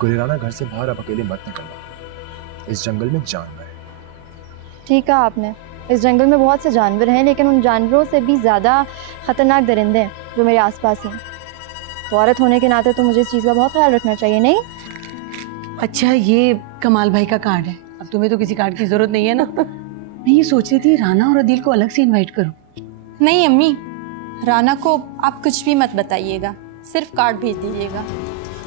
गुलिराना, घर से बाहर अब अकेले मत निकलना, इस जंगल में जानवर है। ठीक कहा आपने, इस जंगल में बहुत से जानवर हैं, लेकिन उन जानवरों से भी ज़्यादा ख़तरनाक दरिंदे हैं जो मेरे आसपास हैं। तो औरत होने के नाते तो मुझे इस चीज़ का बहुत ख्याल रखना चाहिए, नहीं? अच्छा, ये कमाल भाई का कार्ड है। अब तुम्हें तो किसी कार्ड की जरूरत नहीं है ना। मैं ये सोच रही थी राना और अदील को अलग से इनवाइट करूं। नहीं अम्मी, राना को आप कुछ भी मत बताइएगा, सिर्फ कार्ड भेज दीजिएगा।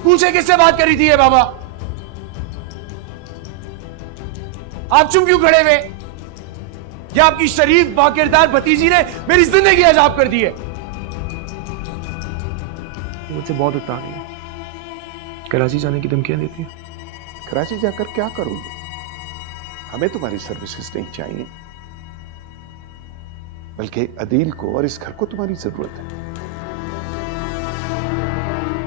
पूछे किससे बात करी थी ये बाबा? आप चुप क्यों खड़े हुए? या आपकी शरीफ बाकिरदार भतीजी ने मेरी जिंदगी अजाब कर दी है। मुझसे बहुत उकता रही है, कराची जाने की धमकियां देती है। कराची जाकर क्या करोगे? हमें तुम्हारी सर्विसेज नहीं चाहिए, बल्कि अदील को और इस घर को तुम्हारी जरूरत है।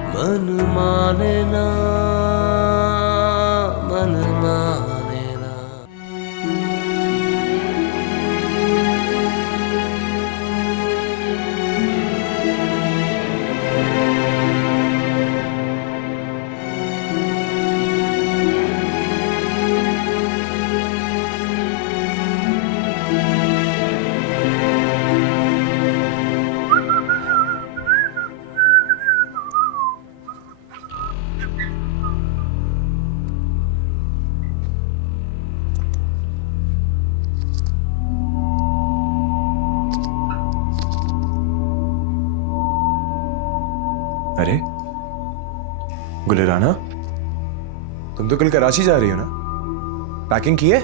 मन माने ना, मन माने ना। अरे गुलिराना, तुम तो कल कराची जा रही हो ना? पैकिंग की है?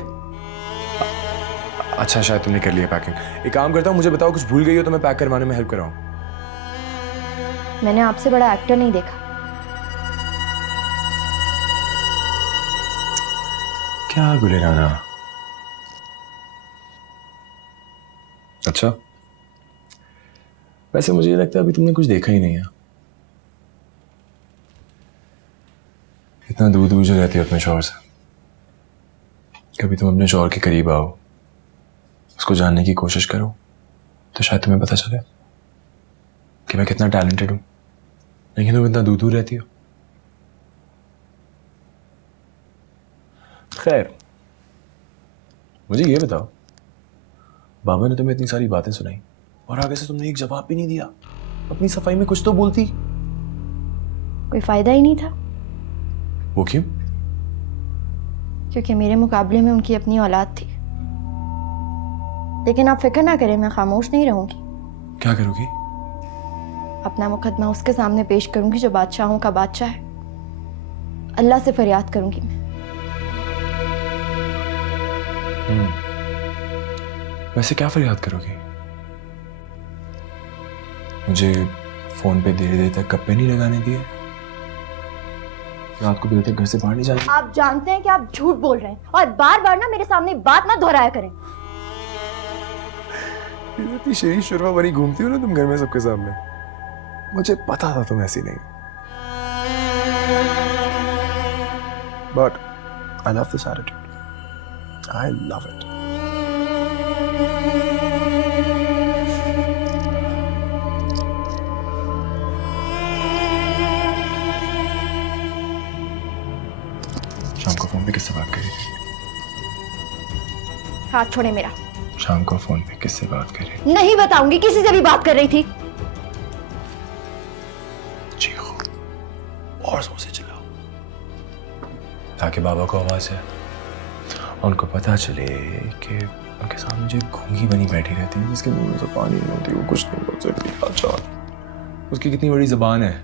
अच्छा, शायद तुमने कर लिया पैकिंग। एक काम करता हूँ, मुझे बताओ कुछ भूल गई हो तो मैं पैक करवाने में हेल्प कराऊं। मैंने आपसे बड़ा एक्टर नहीं देखा। क्या गुलिराना? अच्छा, वैसे मुझे ये लगता है अभी तुमने कुछ देखा ही नहीं है। इतना दूर दूर जो रहती हो अपने शौहर से, कभी तुम अपने शौहर के करीब आओ, उसको जानने की कोशिश करो, तो शायद तुम्हें पता चले कि मैं कितना टैलेंटेड हूं। लेकिन तुम इतना दूर दूर रहती हो। खैर, मुझे ये बताओ, बाबा ने तुम्हें इतनी सारी बातें सुनाई और आगे से तुमने एक जवाब भी नहीं दिया। अपनी सफाई में कुछ तो बोलती। कोई फ़ायदा ही नहीं था, वो क्यों? क्योंकि मेरे मुकाबले में उनकी अपनी औलाद थी। लेकिन आप फिक्र ना करें, मैं खामोश नहीं रहूंगी। क्या करोगी? अपना मुकदमा उसके सामने पेश करूंगी जो बादशाहों का बादशाह है। अल्लाह से फरियाद करूंगी मैं। वैसे क्या फरियाद करोगी? मुझे फोन पे देर देर तक गप्पे नहीं लगाने दिए, रात को देर तक घर से बाहर नहीं जाने। आप जानते हैं कि आप झूठ बोल रहे हैं और बार बार ना मेरे सामने बात ना दोहराया करें। इतनी शेरी शुरवा बनी घूमती हो ना तुम घर में सबके सामने। मुझे पता था तुम ऐसी नहीं, but I love this attitude. I love it. शाम को फोन पे किससे बात करी थी? हाथ छोड़े मेरा। शाम को फोन पे किससे बात करी? नहीं बताऊंगी, किसी से भी बात कर रही थी। चीखो और जोर से चिल्लाओ ताकि बाबा को आवाज है, उनको पता चले कि उनके सामने जो घूंगी बनी बैठी रहती है, जिसके मुंह में से पानी नहीं होती, वो कुछ नहीं बोल सकती। अच्छा, उसकी कितनी बड़ी जबान है,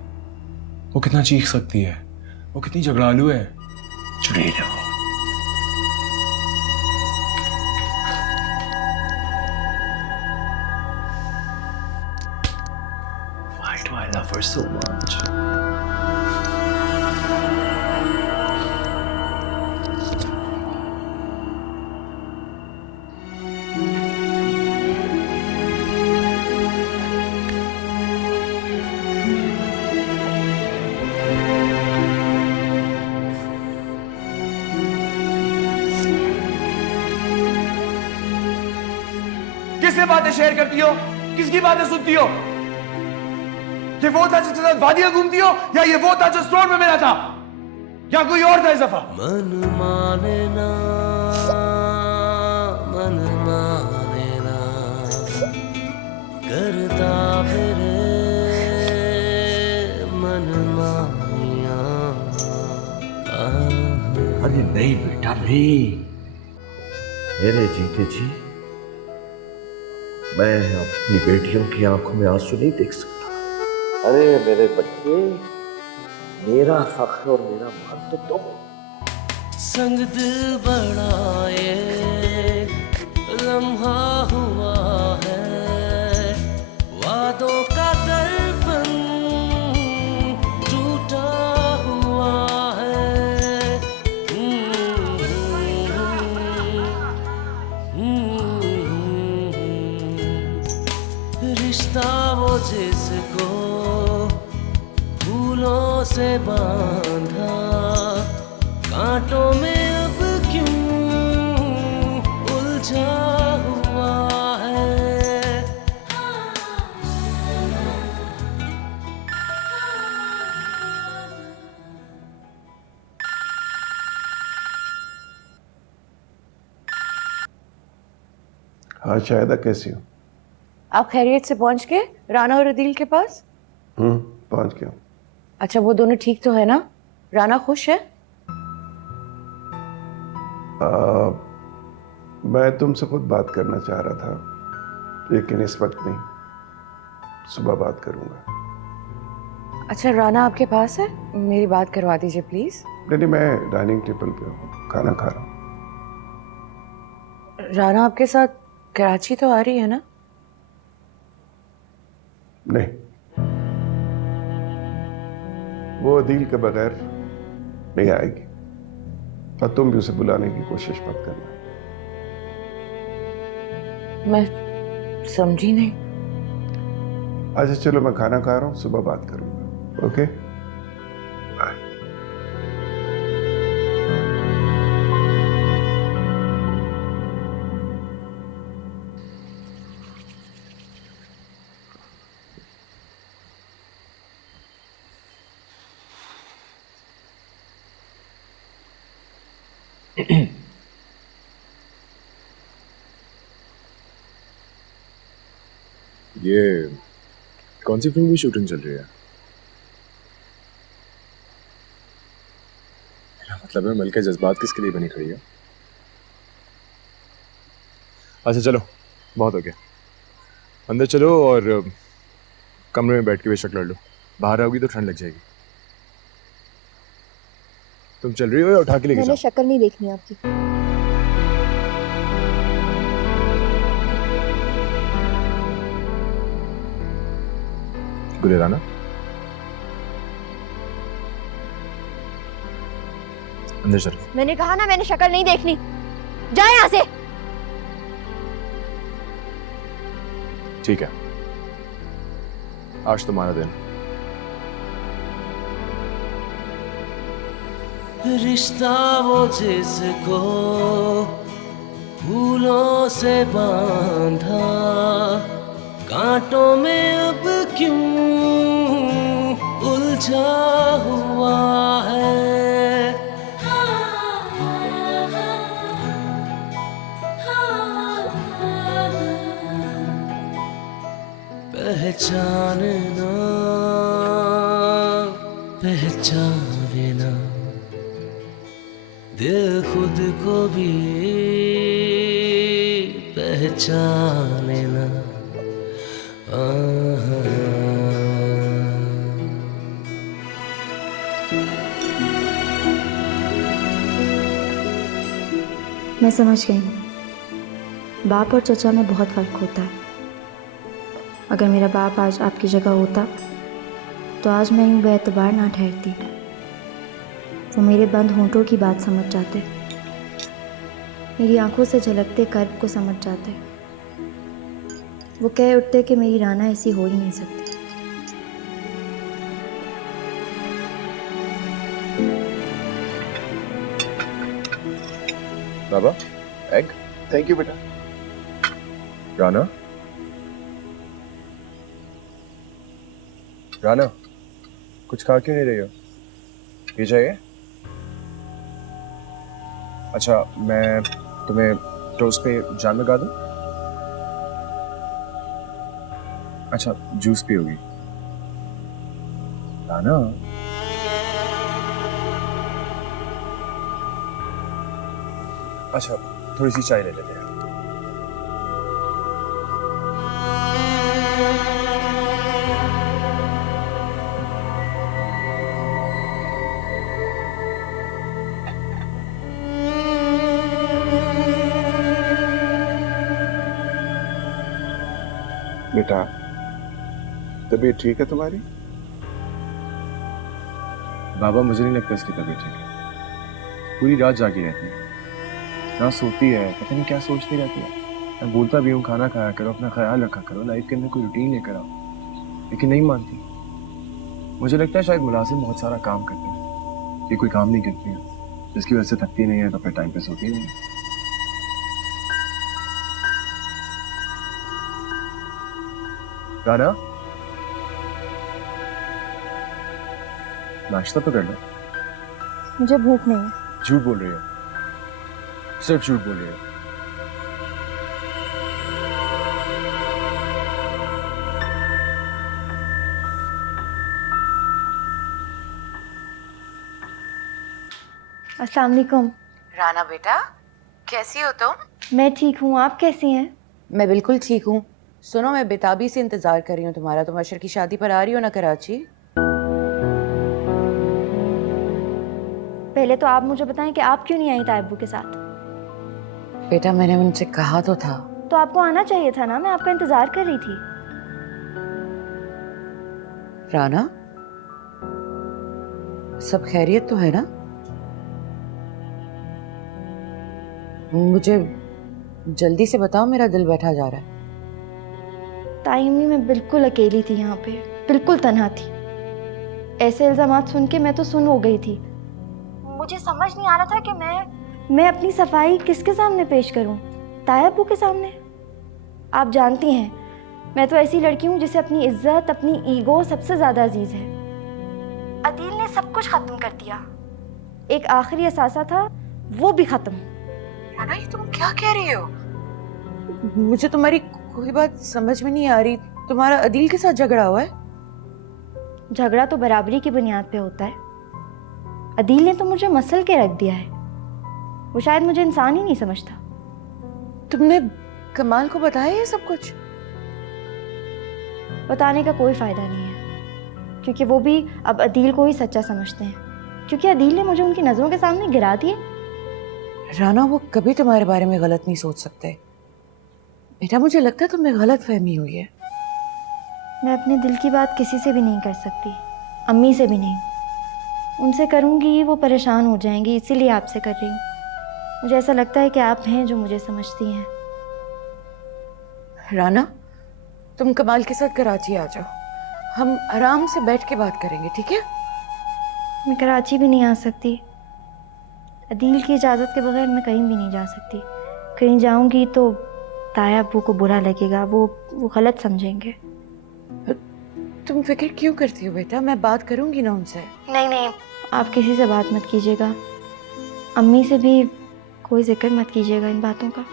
वो कितना चीख सकती है, वो कितनी झगड़ालू है। चुड़ैल है वो। Why do I love her so much? किससे बातें शेयर करती हो? किसकी बातें सुनती हो? ये वो था जिसके साथ वादियां घूमती हो, या ये वो था जो स्टोर में मिला था? या कोई और था इस दफा? मन माने ना करता फिरे मन मानिया। अरे नहीं बेटा नहीं, मेरे जीते जी मैं अपनी बेटियों की आंखों में आंसू नहीं देख सकता। अरे मेरे बच्चे, मेरा फख्र और मेरा मान तो तुम। संग दिल बड़ा ये लम्हा हुआ है, वादों का दर्पण टूटा हुआ है। रिश्ता वो जिसको फूलों से बांधा, कांटों में अब क्यों उलझा हुआ है। हाँ शायदा, कैसी हो? आप खैरियत से पहुंच गए राना और अदील के पास? पहुंच गया। अच्छा, वो दोनों ठीक तो है ना? राना खुश है? मैं तुमसे खुद बात करना चाह रहा था, लेकिन इस वक्त नहीं, सुबह बात करूंगा। अच्छा, राना आपके पास है? मेरी बात करवा दीजिए प्लीज। नहीं, मैं डाइनिंग टेबल पे हूँ, खाना खा रहा हूँ। राना आपके साथ कराची तो आ रही है ना? नहीं, वो अदील के बगैर नहीं आएगी, और तुम भी उसे बुलाने की कोशिश मत करना। मैं समझी नहीं। अच्छा चलो, मैं खाना खा रहा हूँ, सुबह बात करूंगा। Okay, bye. ये कौन सी फिल्म की शूटिंग चल रही है? मेरा मतलब है, मिलके जज्बात किसके लिए बनी खड़ी है? अच्छा चलो, बहुत हो गया, अंदर चलो और कमरे में बैठ के बेशक लड़ लो। बाहर आओगी तो ठंड लग जाएगी। तुम चल रही हो या उठा के लेके मैंने जाऊं? शक्ल नहीं देखनी आपकी। गुलेराना, अंदर चलो। मैंने कहा ना, मैंने शक्ल नहीं देखनी, जाए यहाँ से। ठीक है, आज तुम्हारा दिन। रिश्ता वो जिसको फूलों से बांधा, कांटों में अब क्यों उलझा हुआ है। पहचानना पहचानना, दिल खुद को भी पहचानना। मैं समझ गई हूँ, बाप और चचा में बहुत फ़र्क होता है। अगर मेरा बाप आज आपकी जगह होता तो आज मैं यूँ बेएतबार ना ठहरती। वो मेरे बंद होंठों की बात समझ जाते, मेरी आंखों से झलकते कर्ब को समझ जाते। वो कह उठते कि मेरी राना ऐसी हो ही नहीं सकती। बाबा, एग। थैंक यू बेटा। राना, राना, कुछ खा क्यों नहीं रही हो? ये चाहिए? अच्छा, मैं तुम्हें टोस्ट पे जाम लगा दूं? अच्छा, जूस पियोगी? राना, अच्छा थोड़ी सी चाय ले लेते हैं। बेटा, तबीयत ठीक है तुम्हारी? बाबा, मुझे नहीं लगता इसकी तबीयत ठीक है। पूरी रात जागी रहती है, ना सोती है, पता नहीं क्या सोचती रहती है। मैं बोलता भी हूँ खाना खाया करो, अपना ख्याल रखा करो, लाइफ के अंदर कोई रूटीन लेकर आओ, लेकिन नहीं मानती। मुझे लगता है शायद मुलाजिम बहुत सारा काम करते हैं, ये कोई काम नहीं करती है, जिसकी वजह से थकती नहीं है तो फिर टाइम पे सोती नहीं है। राना, नाश्ता तो कर लो। मुझे भूख नहीं है। झूठ बोल रही हो, सिर्फ झूठ बोल रही हो। अस्सलाम वालेकुम। राना बेटा, कैसी हो तुम? मैं ठीक हूँ, आप कैसी हैं? मैं बिल्कुल ठीक हूँ। सुनो, मैं बेताबी से इंतजार कर रही हूँ तुम्हारा। तुम अशर की शादी पर आ रही हो ना कराची? पहले तो आप मुझे बताएं कि आप क्यों नहीं आई तायब्बू के साथ? बेटा, मैंने उनसे कहा तो था। तो आपको आना चाहिए था ना, मैं आपका इंतजार कर रही थी। राना, सब खैरियत तो है ना? मुझे जल्दी से बताओ, मेरा दिल बैठा जा रहा है। ताइमी, मैं बिल्कुल अकेली थी यहाँ पे, बिल्कुल तन्हा थी। ऐसे इल्जामात सुन के मैं तो सुन हो गई थी। मुझे समझ नहीं आ रहा था कि मैं अपनी सफाई किसके सामने पेश करूँ? तायब्बू के सामने? आप जानती हैं, मैं तो ऐसी लड़की हूँ जिसे अपनी इज्जत, अपनी ईगो सबसे ज़्यादा अजीज़ है। अदील ने सब कुछ ख़त्म कर दिया। एक आखिरी असासा था, वो भी ख़त्म। राना, ये तुम क्या कह रही हो? मुझे तुम्हारी कोई बात समझ में नहीं आ रही। तुम्हारा अदील के साथ झगड़ा हुआ है? झगड़ा तो बराबरी की बुनियाद पे होता है। अदील ने तो मुझे मसल के रख दिया है। वो शायद मुझे इंसान ही नहीं समझता। तुमने कमाल को बताया ये सब कुछ? बताने का कोई फ़ायदा नहीं है, क्योंकि वो भी अब अदील को ही सच्चा समझते हैं, क्योंकि अदील ने मुझे उनकी नज़रों के सामने गिरा दिए। राना, वो कभी तुम्हारे बारे में गलत नहीं सोच सकते। बेटा, मुझे लगता है तुम्हें गलत फहमी हुई है। मैं अपने दिल की बात किसी से भी नहीं कर सकती, अम्मी से भी नहीं। उनसे करूँगी वो परेशान हो जाएंगी, इसीलिए आपसे कर रही हूँ। मुझे ऐसा लगता है कि आप हैं जो मुझे समझती हैं। राना, तुम कमाल के साथ कराची आ जाओ, हम आराम से बैठ के बात करेंगे, ठीक है? मैं कराची भी नहीं आ सकती। अदील की इजाज़त के बगैर मैं कहीं भी नहीं जा सकती। कहीं जाऊंगी तो ताया अब्बू को बुरा लगेगा, वो गलत समझेंगे। तुम फिक्र क्यों करती हो बेटा? मैं बात करूंगी ना उनसे। नहीं, आप किसी से बात मत कीजिएगा। अम्मी से भी कोई जिक्र मत कीजिएगा इन बातों का।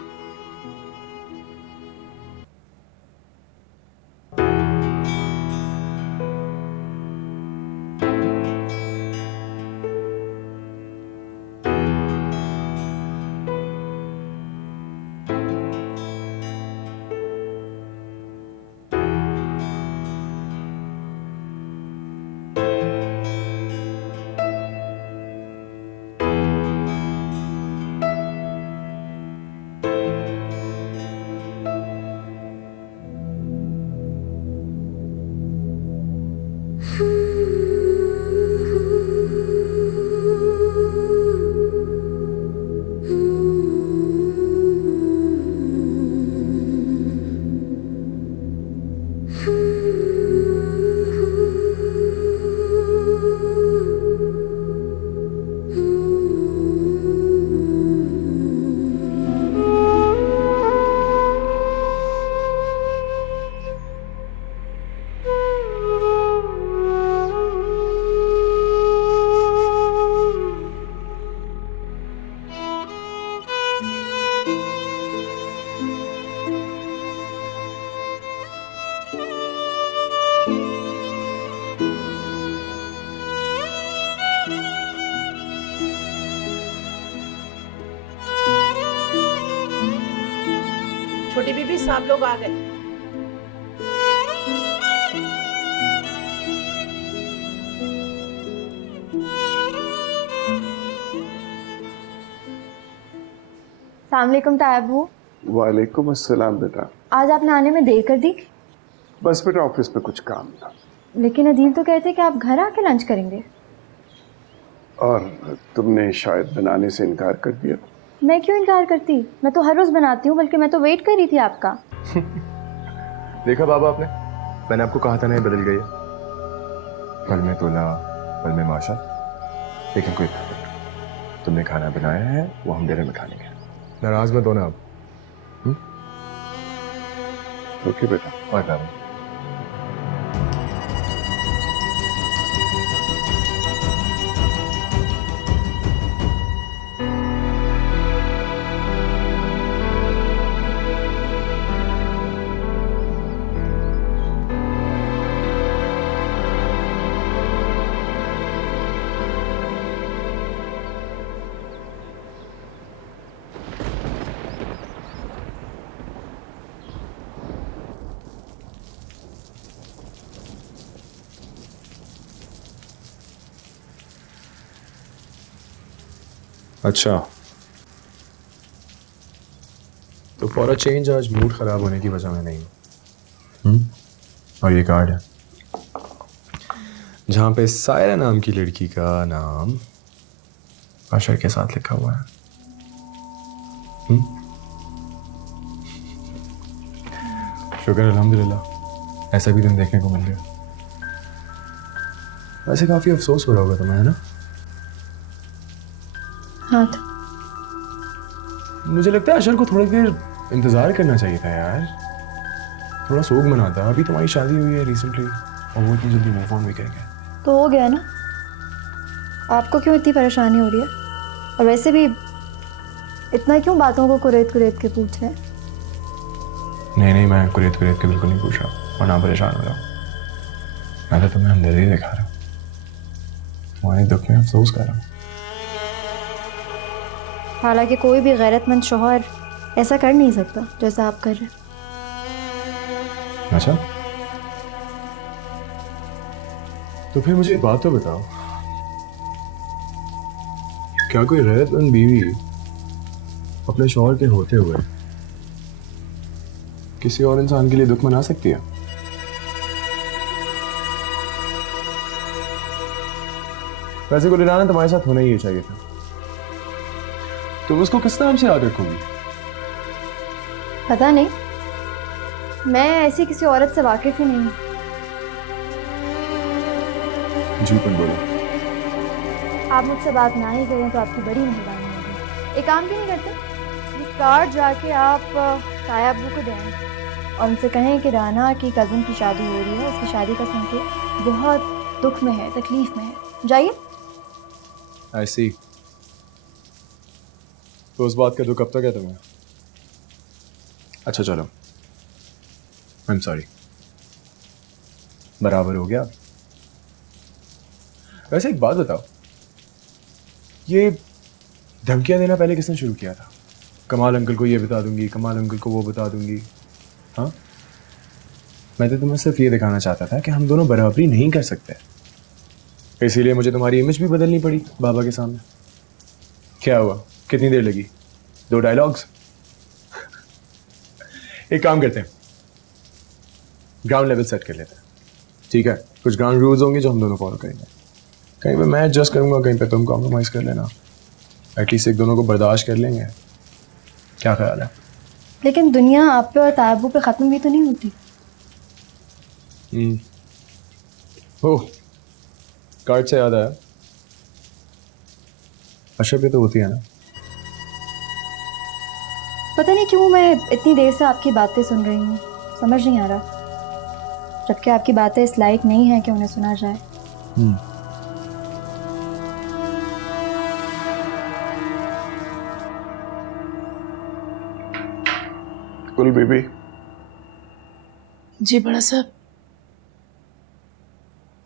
छोटी बीबी सब लोग आ गए। सलामकुम तायाबू। वालेकुम अस्सलाम बेटा। आज आपने आने में देर कर दी। बस बेटा ऑफिस में कुछ काम था। लेकिन अदील तो कहते कि आप घर आके लंच करेंगे। और तुमने शायद बनाने से इनकार कर दिया। मैं क्यों इनकार करती, मैं तो हर रोज बनाती हूँ, बल्कि मैं तो वेट कर रही थी आपका। देखा बाबा आपने, मैंने आपको कहा था ना ये बदल गई है। पल में तोला पल में माशा। लेकिन कोई बात नहीं, तुमने खाना बनाया है वो हम देर में खा लेंगे। नाराज मत होना आप। ओके बेटा। और बाबा अच्छा, तो फॉर अ चेंज आज मूड खराब होने की वजह में नहीं। और ये कार्ड है जहां पे सायरा नाम की लड़की का नाम अशर के साथ लिखा हुआ है। शुक्र अल्हम्दुलिल्लाह, ऐसा भी दिन देखने को मिल गया। वैसे काफी अफसोस हो रहा होगा तुम्हें, है ना? हाँ था। मुझे लगता है अशर को थोड़ी देर इंतजार करना चाहिए था यार, थोड़ा सोग मनाता। अभी तुम्हारी शादी हुई है रिसेंटली और वो इतनी जल्दी मूव ऑन भी करेंगे तो हो गया ना। आपको क्यों इतनी परेशानी हो रही है? और वैसे भी इतना क्यों बातों को कुरेद कुरेद के पूछ रहे हैं? नहीं, मैं कुरेद कुरेद के बिल्कुल नहीं पूछ रहा और ना परेशान हो रहा हूँ। मैं तो तुम्हें हमदर्दी दिखा रहा हूँ, तुम्हारे दुख में अफसोस कर रहा हूँ। हालांकि कोई भी गैरतमंद शौहर ऐसा कर नहीं सकता जैसा आप कर रहे हैं। अच्छा, तो फिर मुझे एक बात तो बताओ, क्या कोई गैरतमंद बीवी अपने शौहर के होते हुए किसी और इंसान के लिए दुख मना सकती है? वैसे गुलिराना तुम्हारे साथ होना ही चाहिए था। तुम उसको किस नाम से याद रखोगी? पता नहीं, मैं ऐसी किसी औरत से वाकिफ ही नहीं हूँ। झूठ मत बोलो। आप मुझसे बात ना ही करें तो आपकी बड़ी मेहरबानी होगी। एक काम क्यों नहीं करते, ये कार्ड जाके आप ताया अब्बू को दें और उनसे कहें कि राना की कज़न की शादी हो रही है, उसकी शादी का सुन के बहुत दुख में है, तकलीफ में है। जाइए। आई सी। तो उस बात का दुख कब तक है तुम्हें? अच्छा चलो, आई एम सॉरी, बराबर हो गया। वैसे एक बात बताओ, ये धमकियां देना पहले किसने शुरू किया था? कमाल अंकल को ये बता दूंगी, कमाल अंकल को वो बता दूंगी। हाँ, मैं तो तुम्हें सिर्फ ये दिखाना चाहता था कि हम दोनों बराबरी नहीं कर सकते, इसीलिए मुझे तुम्हारी इमेज भी बदलनी पड़ी बाबा के सामने। क्या हुआ, कितनी देर लगी? 2 डायलॉग्स। एक काम करते हैं, ग्राउंड लेवल सेट कर लेते हैं, ठीक है? कुछ ग्राउंड रूल्स होंगे जो हम दोनों फॉलो करेंगे। कहीं पे मैं एडजस्ट करूंगा, कहीं पे तुम कॉम्प्रोमाइज कर लेना। एटलीस्ट एक दोनों को बर्दाश्त कर लेंगे। क्या ख्याल है? लेकिन दुनिया आप पे और तायाबू पे ख़त्म भी तो नहीं होती। ओह, कार्ड से याद आया, अशर पे तो होती है ना? पता नहीं क्यों मैं इतनी देर से आपकी बातें सुन रही हूँ, समझ नहीं आ रहा, जबकि आपकी बातें इस लायक नहीं है कि उन्हें सुना जाए। कुल बीबी। जी बड़ा साहब।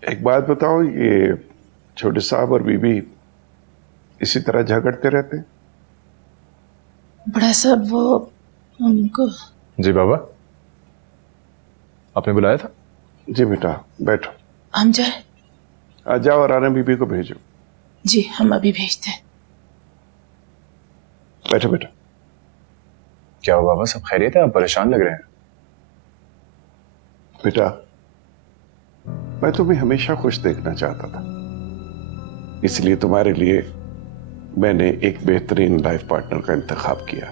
एक बात बताओ, ये छोटे साहब और बीबी इसी तरह झगड़ते रहते हैं? बड़ा साहब वो उनको जी बाबा, आपने बुलाया था? जी बेटा, बैठो। हम जाए? आ जाओ, राना बीबी को भेजो। जी हम अभी भेजते हैं। बैठो बेटा। क्या हुआ बाबा, सब खैरियत है? आप परेशान लग रहे हैं। बेटा, मैं तुम्हें हमेशा खुश देखना चाहता था, इसलिए तुम्हारे लिए मैंने एक बेहतरीन लाइफ पार्टनर का इंतखाब किया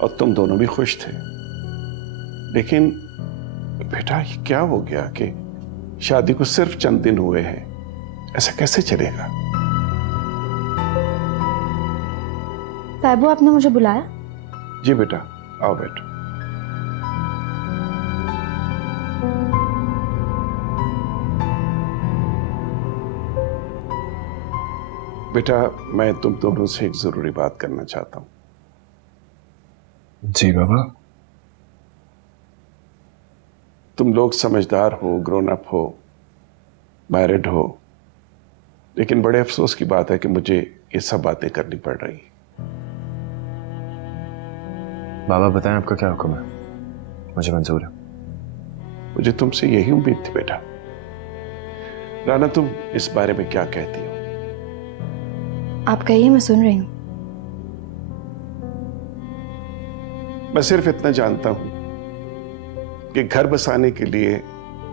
और तुम दोनों भी खुश थे। लेकिन बेटा, ये क्या हो गया कि शादी को सिर्फ चंद दिन हुए हैं, ऐसा कैसे चलेगा? तायबू, आपने मुझे बुलाया? जी बेटा, आओ बैठो। बेटा, मैं तुम दोनों से एक जरूरी बात करना चाहता हूं। जी बाबा। तुम लोग समझदार हो, ग्रोन अप हो, मैरिड हो, लेकिन बड़े अफसोस की बात है कि मुझे ये सब बातें करनी पड़ रही। बाबा बताएं, आपका क्या हुक्म है? मुझे मंजूर है। मुझे तुमसे यही उम्मीद थी बेटा। राना, तुम इस बारे में क्या कहती हो? आप कहिए, मैं सुन रही हूँ। मैं सिर्फ इतना जानता हूं कि घर बसाने के लिए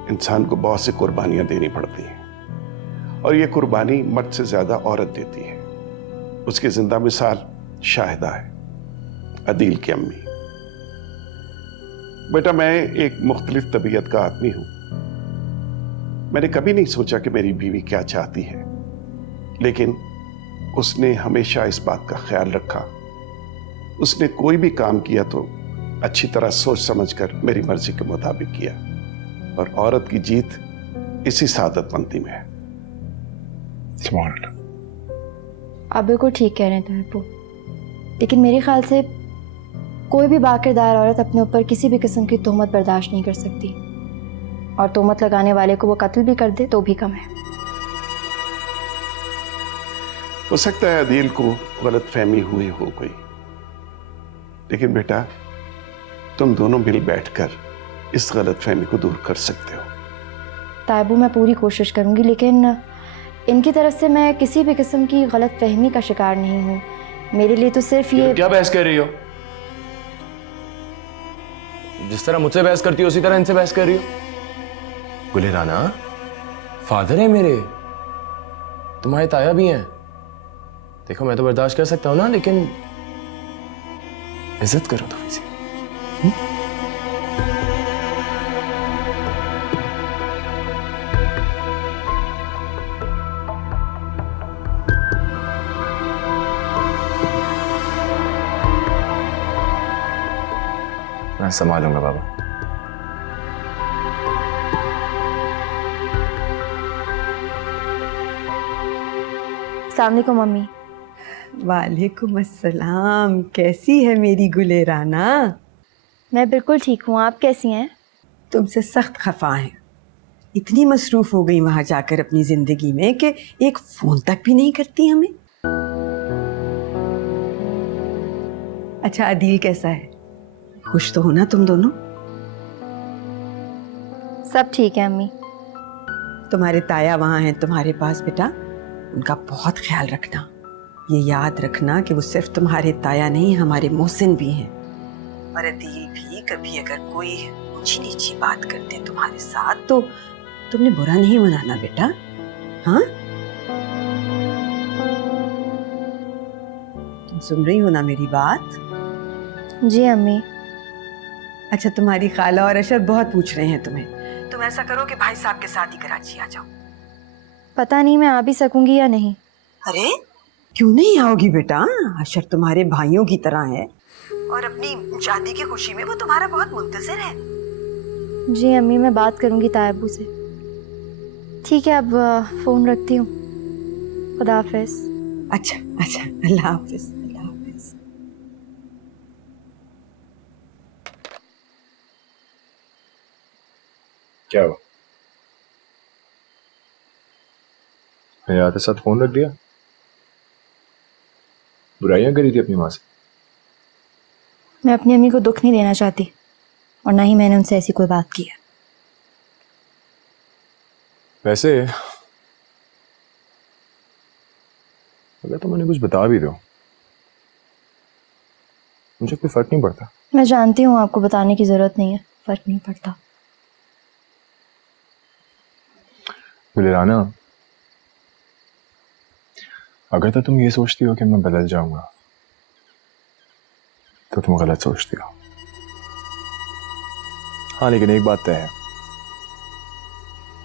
इंसान को बहुत सी कुर्बानियां देनी पड़ती हैं, और ये कुर्बानी मर्द से ज्यादा औरत देती है। उसकी जिंदा मिसाल शाहिदा है, अदील की अम्मी। बेटा, मैं एक मुख्तलिफ तबीयत का आदमी हूं। मैंने कभी नहीं सोचा कि मेरी बीवी क्या चाहती है, लेकिन उसने हमेशा इस बात का ख्याल रखा। उसने कोई भी काम किया तो अच्छी तरह सोच समझकर मेरी मर्जी के मुताबिक किया, और औरत की जीत इसी सादतमंदी में है। स्मार्ट। आप बिल्कुल ठीक कह रहे हैं तायबू, लेकिन मेरे ख्याल से कोई भी बाकिरदार औरत अपने ऊपर किसी भी किस्म की तोहमत बर्दाश्त नहीं कर सकती, और तोहमत लगाने वाले को वो कत्ल भी कर दे तो भी कम है। हो सकता है अदील को गलतफहमी हुई हो गई, लेकिन बेटा, तुम दोनों मिल बैठकर इस गलतफहमी को दूर कर सकते हो। तायबू, मैं पूरी कोशिश करूंगी, लेकिन इनकी तरफ से मैं किसी भी किस्म की गलतफहमी का शिकार नहीं हूँ। मेरे लिए तो सिर्फ ये क्या बहस कर रही हो? जिस तरह मुझसे बहस करती हो उसी तरह इनसे बहस कर रही हो। गुले राना फादर है मेरे, तुम्हारे ताया भी हैं। देखो, मैं तो बर्दाश्त कर सकता हूं ना, लेकिन इज्जत करो थोड़ी सी। मैं संभालूंगा बाबा। अस्सलाम वालेकुम मम्मी। वालेकुम अस्सलाम। कैसी है मेरी गुले राना? मैं बिल्कुल ठीक हूँ, आप कैसी हैं? तुमसे सख्त खफा हैं। इतनी मसरूफ हो गई वहां जाकर अपनी जिंदगी में कि एक फोन तक भी नहीं करती हमें। अच्छा, अदील कैसा है? खुश तो हो ना तुम दोनों? सब ठीक है अम्मी। तुम्हारे ताया वहाँ हैं तुम्हारे पास बेटा, उनका बहुत ख्याल रखना। ये याद रखना कि वो सिर्फ तुम्हारे ताया नहीं, हमारे मोहसिन भी हैं। और अदील भी कभी अगर कोई ऊंची नीची बात करते तुम्हारे साथ तो तुमने बुरा नहीं मनाना बेटा। हाँ, तुम सुन रही हो ना मेरी बात? जी अम्मी। अच्छा, तुम्हारी खाला और अशर बहुत पूछ रहे हैं तुम्हें। तुम ऐसा करो कि भाई साहब के साथ ही कराची आ जाओ। पता नहीं मैं आ भी सकूंगी या नहीं। अरे क्यों नहीं आओगी बेटा? अशर तुम्हारे भाइयों की तरह है और अपनी शादी की खुशी में वो तुम्हारा बहुत मुंतजिर है। जी अम्मी, मैं बात करूंगी तायबू से। ठीक है, अब फ़ोन रखती हूँ। खुदा हाफिज़। अच्छा अच्छा, अल्लाह हाफिज़। अल्लाह हाफिज़। क्या हुआ? मेरे आते साथ फोन रख दिया? बुराइयां करी थी अपनी माँ से? मैं अपनी अम्मी को दुख नहीं देना चाहती। और ना ही मैंने उनसे ऐसी कोई बात की है। वैसे अगर तुम उन्हें कुछ बता भी दो मुझे कोई फर्क नहीं पड़ता। मैं जानती हूँ आपको बताने की ज़रूरत नहीं है, फ़र्क नहीं पड़ता। राना, अगर तो तुम ये सोचती हो कि मैं बदल जाऊंगा तो तुम गलत सोचती हो। हाँ, लेकिन एक बात तय है,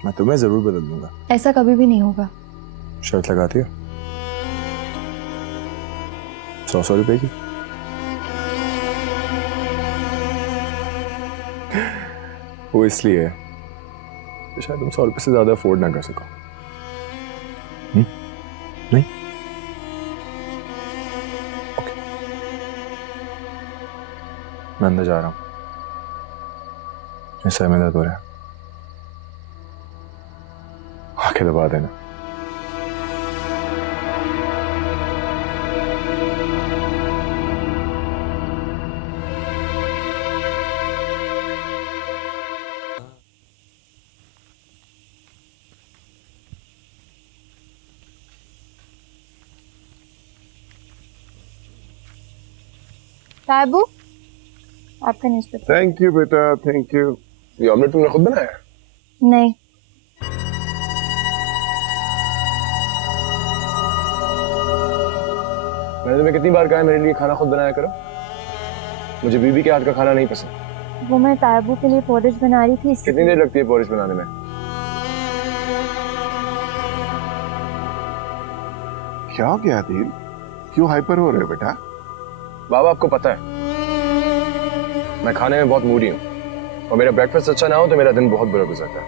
मैं तुम्हें जरूर बदल दूंगा। ऐसा कभी भी नहीं होगा। शर्त लगाती हो? 100 रुपए की? वो इसलिए कि शायद तुम 100 रुपए से ज्यादा अफोर्ड ना कर सको। नहीं? ओके, मैं अंदर जा रहा हूँ, सर में दर्द हो रहा है, आंखें दबा देना। ताबू, आपका न्यूज़पेपर। थैंक यू बेटा, थैंक यू। ये ऑमलेट तुमने खुद बनाया? नहीं, मैंने तुम्हें कितनी बार कहा है मेरे लिए खाना खुद बनाया करो। मुझे बीबी के हाथ का खाना नहीं पसंद। वो मैं ताबू के लिए पोरिज बना रही थी। कितनी देर लगती है पोरिज बनाने में? क्या हो गया दिल, क्यों हाइपर हो रहे हो बेटा? बाबा, आपको पता है मैं खाने में बहुत मूडी हूँ, और मेरा ब्रेकफास्ट अच्छा ना हो तो मेरा दिन बहुत बुरा गुजरता है।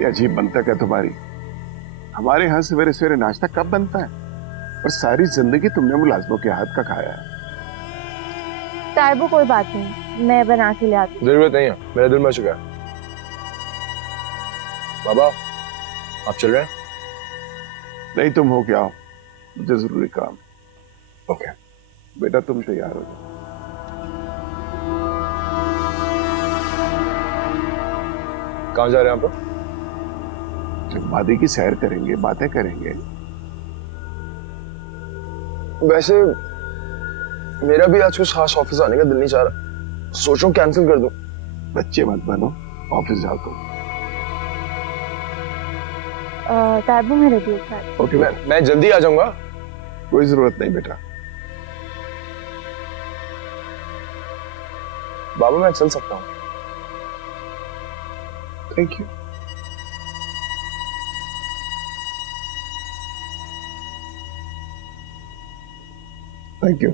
ये अजीब बनता क्या तुम्हारी? हमारे यहाँ सवेरे सवेरे नाश्ता कब बनता है? और सारी जिंदगी तुमने मुलाजमों के हाथ का खाया है। ताबू कोई बात नहीं, मैं बना के ले आती हूँ। जरूरत नहीं है, मेरा दिल मर चुका है। बाबा, आप चल रहे हैं? नहीं, तुम हो क्या हो, मुझे जरूरी काम। ओके बेटा तुम तैयार हो जाओ। कहाँ जा रहे हैं आप? वादी की सैर करेंगे, बातें करेंगे। वैसे मेरा भी आज कुछ खास ऑफिस आने का दिल नहीं चाह रहा, सोचो कैंसिल कर दूं। बच्चे मत बनो, ऑफिस जाओ तुम। ताबू में रेडी होता है। ओके, मैं जल्दी आ जाऊंगा। कोई जरूरत नहीं बेटा। बाबा, मैं चल सकता हूँ। Thank you. Thank you.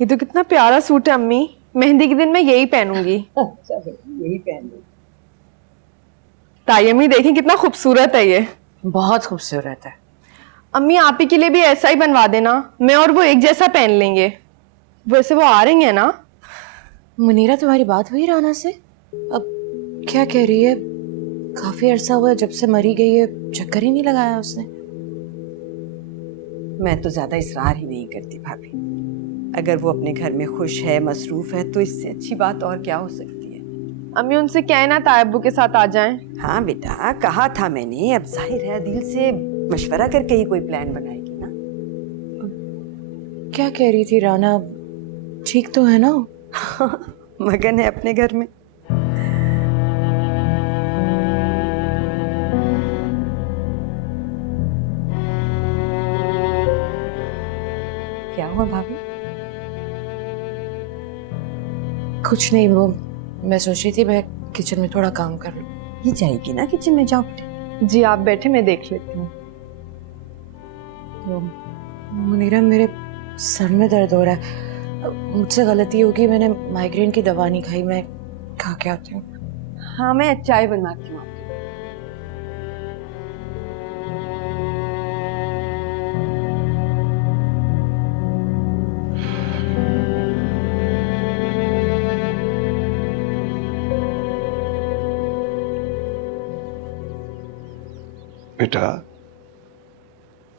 ये तो कितना प्यारा सूट है अम्मी, मेहंदी के दिन मैं यही पहनूंगी। यही पहन लो। ताई अम्मी देखें कितना खूबसूरत है ये। बहुत खूबसूरत है। अम्मी आप ही के लिए भी ऐसा ही बनवा देना, मैं और वो एक जैसा पहन लेंगे। वैसे वो आ रही है ना? मुनीरा, तुम्हारी बात हुई राना से? अब क्या कह रही है? काफी अरसा हुआ जब से मरी गई है, चक्कर ही नहीं लगाया उसने। मैं तो ज्यादा इसरार ही नहीं करती भाभी। अगर वो अपने घर में खुश है, मसरूफ है, तो इससे अच्छी बात और क्या हो सकती है। अम्मी उनसे कहना तायब्बू के साथ आ जाएं। हाँ बेटा, कहा था मैंने। अब जाहिर है दिल से मशवरा करके ही कोई प्लान बनाएगी ना। क्या कह रही थी राना? ठीक तो है ना? मगन है अपने घर में। क्या हुआ भाभी? कुछ नहीं, वो मैं सोच रही थी मैं किचन में थोड़ा काम कर लूं। ये जाएगी ना किचन में, जाओ बेटे। जी आप बैठे, मैं देख लेती हूँ। तो मुनीरा, मेरे सर में दर्द हो रहा है। मुझसे गलती होगी, मैंने माइग्रेन की दवा नहीं खाई। मैं खा के आती हूँ। हाँ, मैं चाय बनवाती हूँ। बेटा,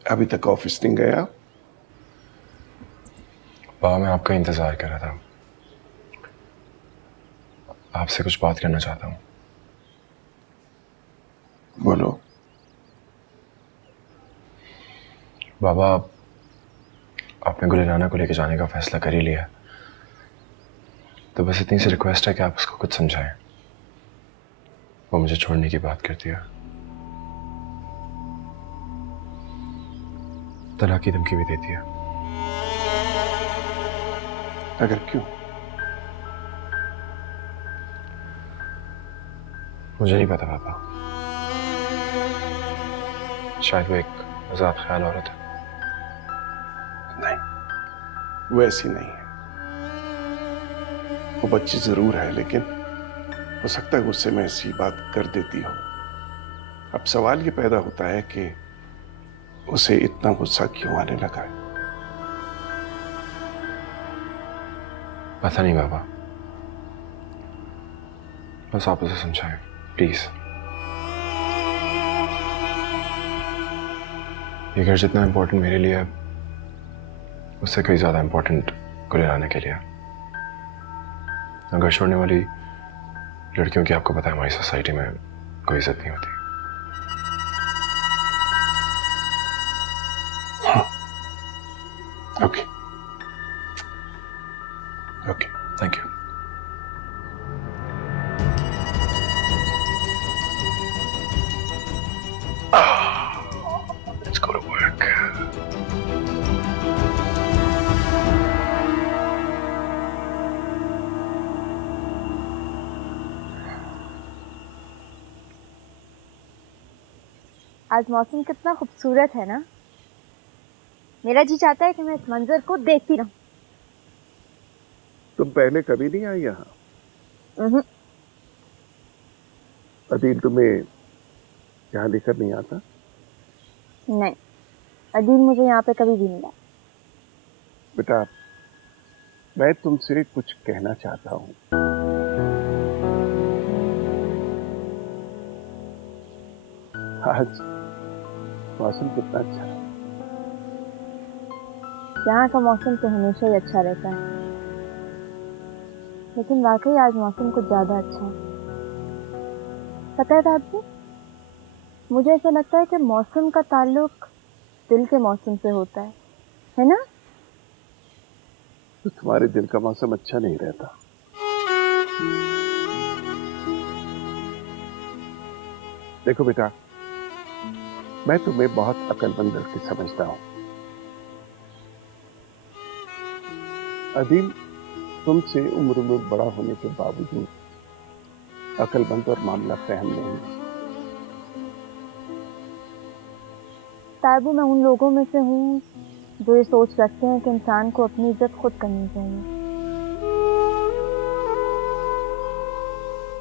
अभी तक ऑफिस नहीं गया? बाबा मैं आपका इंतजार कर रहा था, आपसे कुछ बात करना चाहता हूँ। बोलो। बाबा आपने गुलिराना को लेकर जाने का फैसला कर ही लिया, तो बस इतनी सी रिक्वेस्ट है कि आप उसको कुछ समझाएं। वो मुझे छोड़ने की बात करती है, तलाक की धमकी भी देती है। अगर क्यों? मुझे नहीं पता पापा, शायद वो एक मजाक ख्याल औरत है। नहीं, वो ऐसी नहीं है। वो बच्ची जरूर है, लेकिन हो सकता है गुस्से में ऐसी बात कर देती हो। अब सवाल ये पैदा होता है कि उसे इतना गुस्सा क्यों आने लगा है। पता नहीं बाबा, बस आप उसे समझाएं प्लीज। ये घर जितना इम्पोर्टेंट मेरे लिए है, उससे कई ज्यादा इम्पोर्टेंट गुलिराना के लिए। घर छोड़ने वाली लड़कियों की आपको पता है हमारी सोसाइटी में कोई इज्जत नहीं होती। Okay okay, thank you. Let's go to work. आज मौसम कितना खूबसूरत है ना। मेरा जी चाहता है कि मैं इस मंजर को देखती रहूं। तुम पहले कभी नहीं आई यहाँ? अदील तुम्हें यहाँ लेकर नहीं आता? नहीं, अदील मुझे यहाँ पे कभी भी नहीं लाया। बेटा, मैं तुमसे कुछ कहना चाहता हूँ। आज मौसम कितना अच्छा है। यहाँ का मौसम तो हमेशा ही अच्छा रहता है, लेकिन वाकई आज मौसम कुछ ज्यादा अच्छा है। पता है आपको, मुझे ऐसा लगता है कि मौसम का ताल्लुक दिल के मौसम से होता है ना? तो तुम्हारे दिल का मौसम अच्छा नहीं रहता। देखो बेटा, मैं तुम्हें बहुत अक्लमंद लड़की समझता हूं। अदील तुमसे उम्र में बड़ा होने के बावजूद अक्लमंद और मामला फहम नहीं है। ताबू मैं उन लोगों में से हूँ जो ये सोच रखते हैं कि इंसान को अपनी इज्जत खुद करनी चाहिए,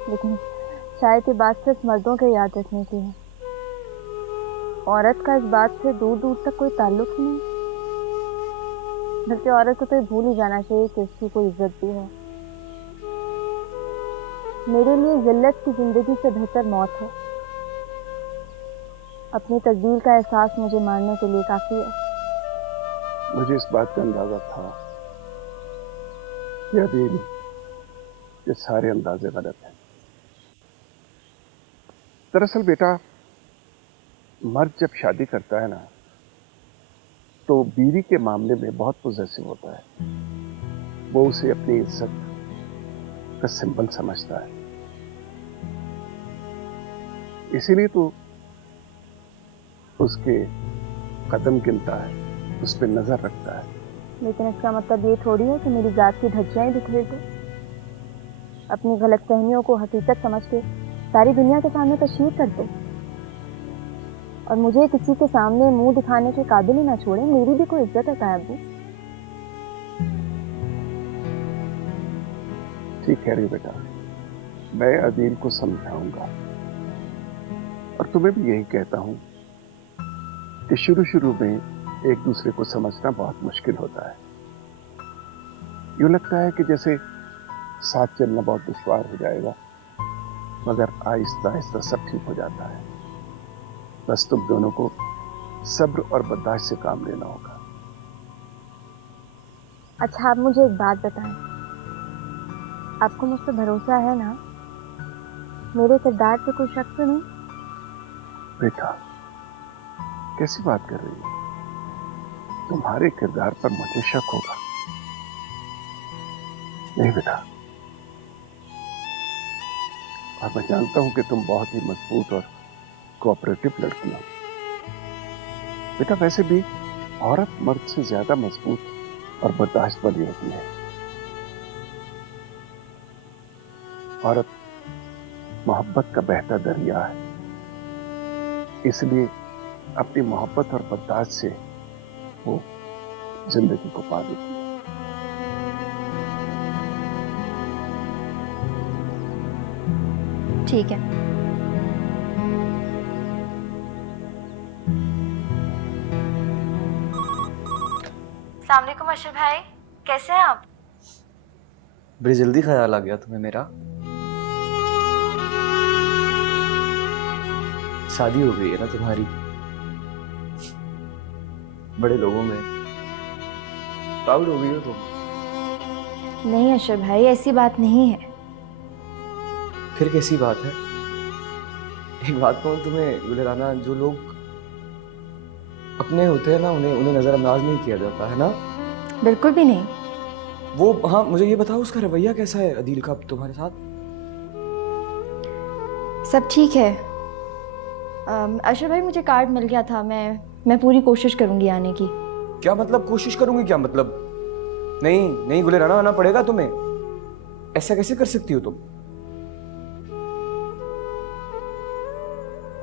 लेकिन शायद ये बात सिर्फ मर्दों के याद रखने की है। औरत का इस बात से दूर दूर तक कोई ताल्लुक ही नहीं। बल्कि औरत को तो ये भूल ही जाना चाहिए कि उसकी कोई इज्जत भी है। मेरे लिए जिल्लत की जिंदगी से बेहतर मौत है। अपनी तकदीर का एहसास मुझे मारने के लिए काफी है। मुझे इस बात का अंदाजा था कि अदील ये सारे अंदाजे गलत हैं। दरअसल बेटा, मर्द जब शादी करता है ना, तो बीवी के मामले में बहुत पॉजेसिव होता है। वो उसे अपनी इज्जत का सिंबल समझता है, इसीलिए तो उसके कदम गिनता है, उस पर नजर रखता है। लेकिन इसका मतलब ये थोड़ी है कि मेरी जात की धज्जियां बिखेर दो। अपनी गलतफहमियों को हकीकत समझ के सारी दुनिया के सामने तशहीर कर दो और मुझे किसी के सामने मुंह दिखाने के काबिल ही ना छोड़े। मेरी भी कोई इज्जत है ताबू। ठीक कह रही हो बेटा, मैं अदील को समझाऊंगा और तुम्हें भी यही कहता हूं कि शुरू में एक दूसरे को समझना बहुत मुश्किल होता है। यूं लगता है कि जैसे साथ चलना बहुत दुश्वार हो जाएगा, मगर आहिस्ता आहिस्ता सब ठीक हो जाता है। बस तुम दोनों को सब्र और बर्दाश्त से काम लेना होगा। अच्छा, आप मुझे एक बात बताएं, आपको मुझ पर भरोसा है ना? मेरे किरदार पे कोई शक तो नहीं? बेटा, कैसी बात कर रही हो? तुम्हारे किरदार पर मुझे शक होगा? नहीं बेटा, और मैं जानता हूं कि तुम बहुत ही मजबूत और कोऑपरेटिव लड़की हो। बेटा, वैसे भी औरत मर्द से ज्यादा मजबूत और बर्दाश्त वाली होती है। औरत मोहब्बत का बहता दरिया है, इसलिए अपनी मोहब्बत और बर्दाश्त से वो जिंदगी को पा लेती है। ठीक है। अस्सलाम वालेकुम अशरफ भाई, कैसे हैं आप? बड़ी जल्दी ख्याल आ गया तुम्हें मेरा। शादी हो गई है ना तुम्हारी, बड़े लोगों में प्राउड हो गई हो तुम। नहीं अशरफ भाई, ऐसी बात नहीं है। फिर कैसी बात है? एक बात कहूँ तुम्हें गुलराना, जो लोग अपने होते हैं ना, उन्हें नजरअंदाज नहीं किया जाता है ना। बिल्कुल भी नहीं। वो हाँ, मुझे ये बताओ उसका रवैया कैसा है अदील का तुम्हारे साथ? सब ठीक है। अशरफ भाई, मुझे कार्ड मिल गया था, मैं पूरी कोशिश करूंगी आने की। क्या मतलब कोशिश करूंगी? क्या मतलब? नहीं नहीं गुलराना, आना पड़ेगा तुम्हें। ऐसा कैसे कर सकती हो तुम?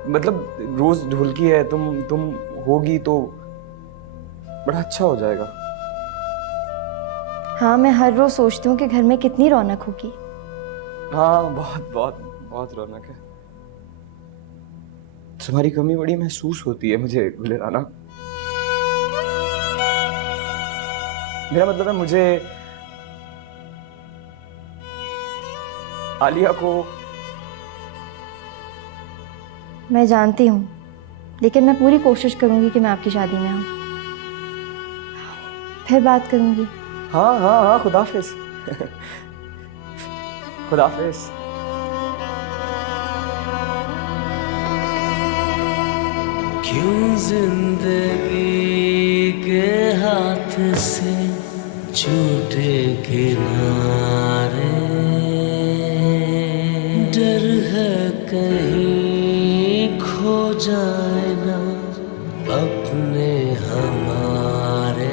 मतलब रोज ढोलकी है, तुम होगी तो बड़ा अच्छा हो जाएगा। हाँ, मैं हर रोज सोचती हूँ कि घर में कितनी रौनक होगी। हाँ, बहुत बहुत बहुत रौनक है। तुम्हारी कमी बड़ी महसूस होती है मुझे गुलराना। मेरा मतलब है, मुझे आलिया को। मैं जानती हूँ, लेकिन मैं पूरी कोशिश करूंगी कि मैं आपकी शादी में आऊँ। फिर बात करूंगी। हाँ हाँ हाँ, खुदाफिज। खुदाफिज। क्यों जिंदगी के हाथ से छूटे किनारे, डर है कहीं खो जाए ना अपने हमारे।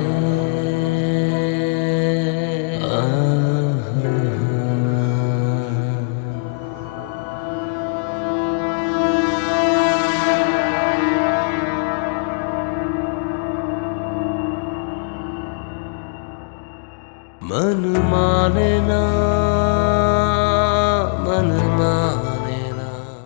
मन माने ना